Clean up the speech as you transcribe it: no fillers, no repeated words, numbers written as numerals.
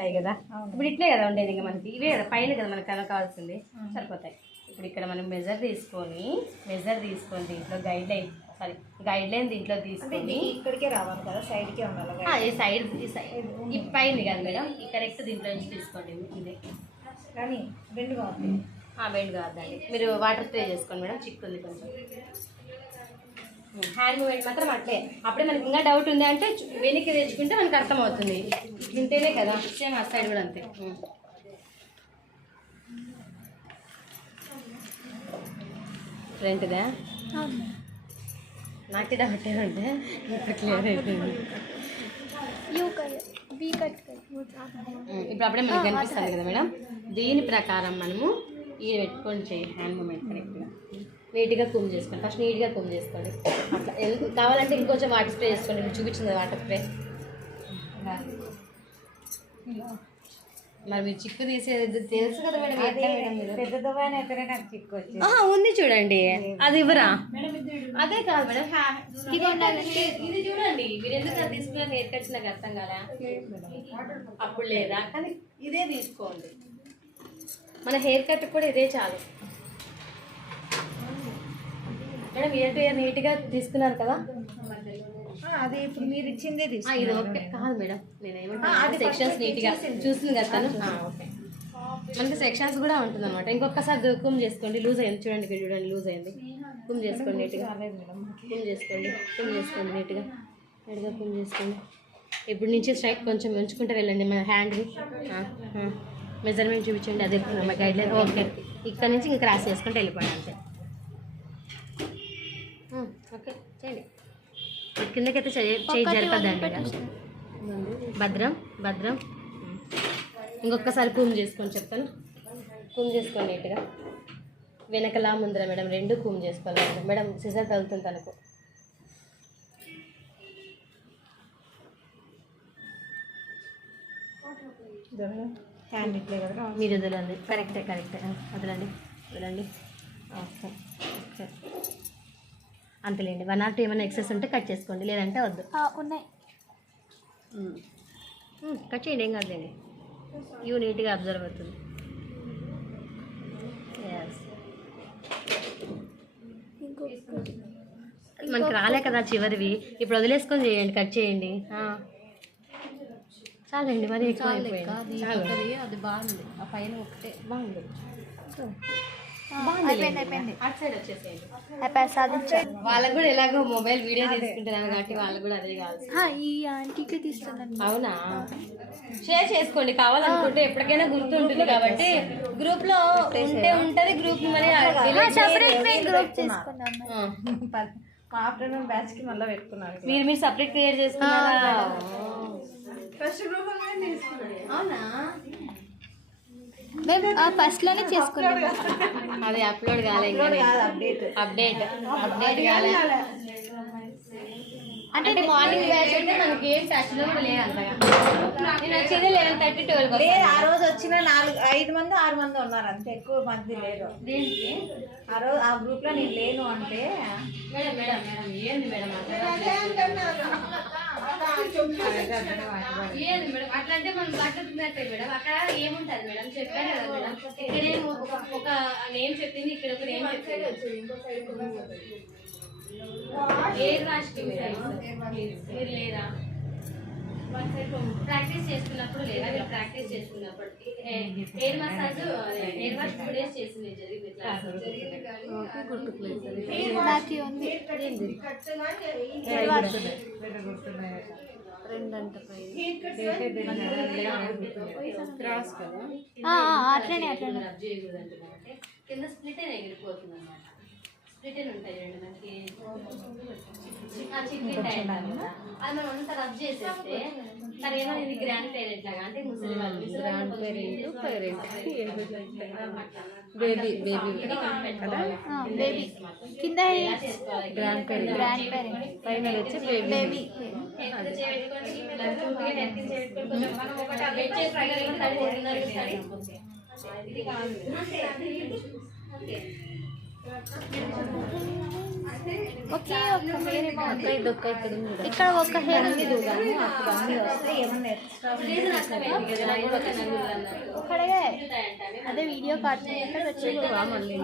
ఉంటాయి కదా, ఇప్పుడు ఇట్లే కదా ఉండేది. ఇంకా మనకి ఇవే కదా పైన కదా మనకు కలర్ కావాల్సింది, సరిపోతాయి. ఇప్పుడు ఇక్కడ మనం మెజర్ తీసుకొని దీంట్లో గైడ్ లైన్ దీంట్లో తీసుకొని ఇక్కడికే రావాలి కదా, సైడ్కే ఉండాలి. ఈ సైడ్ ఈ పైన కాదు మేడం, ఈ కరెక్ట్ దీంట్లో నుంచి తీసుకోండి. ఇదే కానీ బెండ్ కావాలి, బెండ్ కావద్దండి. మీరు వాటర్ స్ప్రే చేసుకోండి మేడం, చిక్కుంది కొంచెం. హ్యాండ్ మూమెంట్ మాత్రం అట్లే. అప్పుడే మనకి ఇంకా డౌట్ ఉంది అంటే వెనక్కి తెచ్చుకుంటే మనకు అర్థమవుతుంది. ఇంతేనే కదా, సేమ్ ఆ సైడ్ కూడా అంతే. ఫ్రంట్దా నాకే డౌట్ ఏమంటే క్లియర్ అయిపోయింది. ఇప్పుడు అప్పుడే మనకి కనిపిస్తుంది కదా మేడం. దీని ప్రకారం మనము ఇది పెట్టుకొని చేయాలి. హ్యాండ్ మూమెంట్ కరెక్ట్గా నీట్గా కుమ్ చేసుకోండి. ఫస్ట్ నీట్గా కుమ్ చేసుకోండి. అట్లా కావాలంటే ఇంకొంచెం వాటర్ స్ప్రే చేసుకోండి. ఇప్పుడు చూపించింది వాటర్ స్ప్రే. మరి మీరు చిక్కు తీసేది తెలుసు కదా మేడం. పెద్ద దువ్వాన అయితేనే నాకు చిక్కు వచ్చింది. ఉంది చూడండి, అది ఇవ్వరా? అదే కాదు మేడం, ఇది చూడండి. మీరు ఎందుకు అది తీసుకున్నారు? హెయిర్ కట్స్ నాకు అర్థం కాదా? అప్పుడు లేదా, కానీ ఇదే తీసుకోండి. మన హెయిర్ కట్ కూడా ఇదే చాలు మేడం. ఇయర్ టు ఇయర్ నీట్గా తీసుకున్నారు కదా. అది ఇప్పుడు మీరు ఇచ్చిందే ఇది ఓకే కాదు మేడం. నేనేమంటే సెక్షన్స్ నీట్గా చూస్తుంది కదా తను. ఓకే, మనకి సెక్షన్స్ కూడా ఉంటుంది అనమాట. ఇంకొకసారి కుమ్ చేసుకోండి. లూజ్ అయింది చూడండి, ఇక్కడ చూడండి లూజ్ అయింది. కుమ్ చేసుకోండి నీట్గా, కుమ్ చేసుకోండి నీట్గా కుమ్ చేసుకోండి. ఇప్పుడు నుంచి స్ట్రైక్ కొంచెం ఉంచుకుంటూ వెళ్ళండి. మన హ్యాండ్ని మెజర్మెంట్ చూపించండి. అదే మా గైడ్లైన్. ఓకే, ఇక్కడ నుంచి ఇంకా క్రాస్ చేసుకుంటూ వెళ్ళిపోండి అంతే. ఓకే చేయండి. కిందకైతే చేయి జరపద్దండి. భద్రం. ఇంకొకసారి కూమ్ చేసుకొని చెప్తాను. కూమ్ చేసుకోండి నీట్గా. వెనకలా ముందర మేడం రెండు కూమ్ చేసుకోవాలి మేడం. సిజర్ తగులుతుంది తనకు. హ్యాండ్ ఇట్లే కదా, మీరు వదలండి. కరెక్టే వదలండి. ఓకే అంతలేండి. 1 or 2 ఏమైనా ఎక్సెస్ ఉంటే కట్ చేసుకోండి, లేదంటే వద్దు. ఉన్నాయి కట్ చేయండి, ఏం కాదులేండి. ఇవి నీట్గా అబ్జర్వ్ అవుతుంది. మనకి రాలే కదా చివరివి. ఇప్పుడు వదిలేసుకొని చేయండి, కట్ చేయండి. చాలండి, మరి ఎక్కువ అది బాగుంది. ఆ పైన ఒకటే బాగుంది. వాళ్ళకు కూడా ఎలాగో మొబైల్ వీడియో తీసుకుంటున్నాను కాబట్టి వాళ్ళకు కూడా అదే కావాలి. ఈ ఆంటీకి తీస్తున్నాను. అవునా, షేర్ చేసుకోండి కావాలనుకుంటే. ఎప్పటికైనా గుర్తుంటుంది కాబట్టి గ్రూప్ లో ఉంటది. గ్రూప్ ఆఫ్టర్నూన్ బ్యాచ్ కి మళ్ళీ పెట్టుకున్నారు. మీరు సపరేట్ క్రియేట్ చేసుకున్నారా? అవునా, మేము ఫస్ట్ లోనే చేసుకున్నాం. అది అప్లోడ్ కాలేదు, అప్డేట్ కాలేదు. అంటే మార్నింగ్ బ్యాచ్ అంటే మనకి ఏం టచ్ లో కూడా లేదు అంతగా. నేను వచ్చేది 11:30 12. ఆ రోజు వచ్చిన 5 మంది 6 మంది ఉన్నారు అంతే, ఎక్కువ మంది లేరు. దేనికి ఆ రోజు ఆ గ్రూప్ లో నేను లేను అంటే మేడం ఏంది మేడం అట్లా అంటే మనం పట్టుకున్నట్టే మేడం. అక్కడ ఏముంటది మేడం చెప్పాను కదా మేడం. ఇక్కడేమో ఒక నేమ్ చెప్పింది, ఇక్కడ ఒక నేమ్ చెప్పింది. ఏది రాసి మీరు లేదా ప్రాక్టీస్ చేసుకున్నప్పుడు లేదా మీరు ప్రాక్టీస్ చేసుకున్నప్పటికీ hair massage hair wash 2 days చేసింది జరిగింది క్లాస్. కింద స్ప్లిట్ అయినా ఎగిరిపోతుంది అన్నమాట. స్ప్లిట్ ఉంటాయి రెండు మనకి చిక్కి టైం అది మనం అంతా రబ్ చేసేస్తే తను ఏమో ఇది గ్రాండ్ పేరెంట్ లాగా అంటే ముసలి వాళ్ళు బేబీ కింద గ్రాండ్ పేరెంట్ పైన వచ్చి బేబీ. ఒకే ఒక్క హెయిర్ ఏమో ఉంది. ఇది ఒక్క ఇక్కడ ఉంది చూడు. ఇక్కడ ఒక్క హెయిర్ ఉంది. అప్పుడు అన్నీ వస్తాయి ఏమన్నా ఎక్స్ట్రా ఇక్కడే అదే వీడియో కాల్ చేస్తే వచ్చి మళ్ళీ